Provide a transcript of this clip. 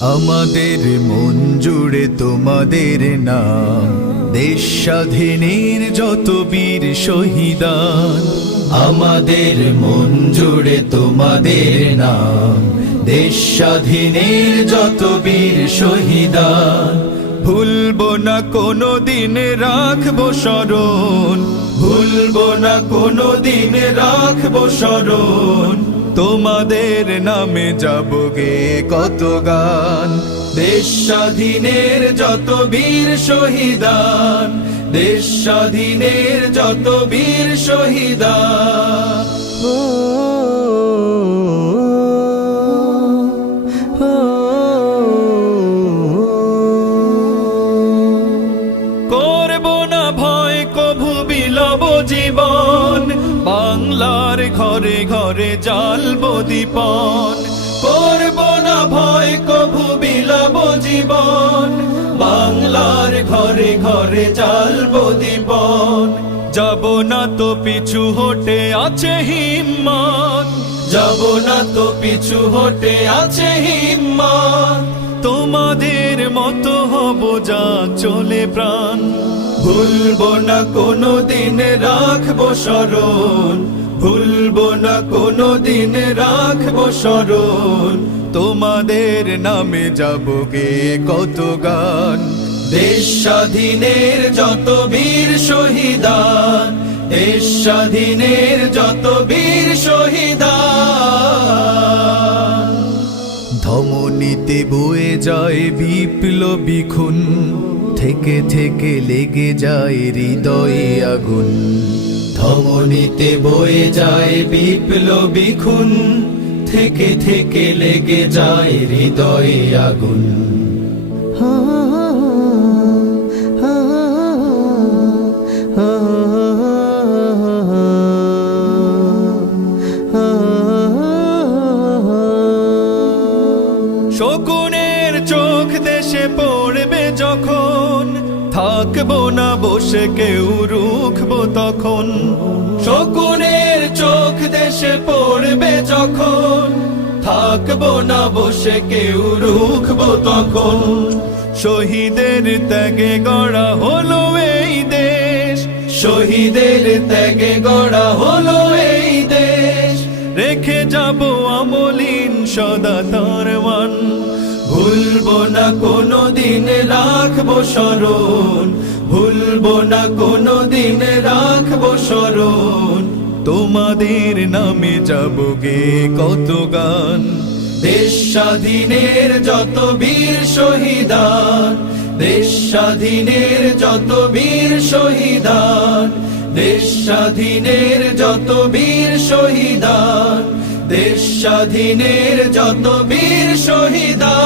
আমাদের মন জুড়ে তোমাদের নাম। দেশ স্বাধীনের যত বীর শহীদান, আমাদের মন জুড়ে তোমাদের নাম। দেশ স্বাধীনের যত বীর শহীদান, ভুলবো না কোনো দিন রাখব স্মরণ। ভুলবো না কোনো দিন রাখব স্মরণ। তোমাদের নামে যাব গে কত গান। দেশ স্বাধীনের যত বীর শহীদান দেশ স্বাধীনের যত বীর শহীদান। বাংলার ঘরে ঘরে জ্বালব দীপন। করব না ভয়, কভু বিলব জীবন। বাংলার ঘরে ঘরে জ্বালব দীপন। যাব না তো পিছু হটে আছে হিম্মত। যাব না তো পিছু হটে আছে হিম্মত। তোমাদের মতো হব যা চলে প্রাণ। ভুলবো না কোনো দিন রাখব স্মরণ। ভুলবো না কোনো দিন রাখব স্মরণ। তোমাদের নামে যাব গে কত গান। দেশ স্বাধীনের যত বীর শহীদান, দেশ স্বাধীনের যত বীর শহীদান। ধমনীতে বয়ে যায় বিপ্লবী খুন। থেকে থেকে লেগে যায় হৃদয়ে আগুন। ধমনীতে বয়ে যায় বিপ্লবী খুন। থেকে থেকে লেগে যায় হৃদয়ে আগুন। শকুনের চোখ দেশে পড়বে যখন। থাকব না বসে কেউ রুখবো তখন। শকুনের চোখ দেশে পড়বে যখন। থাকব না বসে কেউ রুখবো তখন। শহীদের ত্যাগে গড়া হলো এই দেশ। শহীদের ত্যাগে গড়া হলো এই দেশ। রেখে যাব আমলিন সদা তার মান। ভুলবো না কোনো দিন রাখব স্মরণ ভুলবো না কোনো দিন রাখব স্মরণ তোমাদের নামে যাব গে কত গান। দেশ স্বাধীনের যত বীর শহীদান, দেশ স্বাধীনের যত বীর শহীদান দেশ স্বাধীনের যত বীর শহীদান দেশ স্বাধীনের যত বীর শহীদান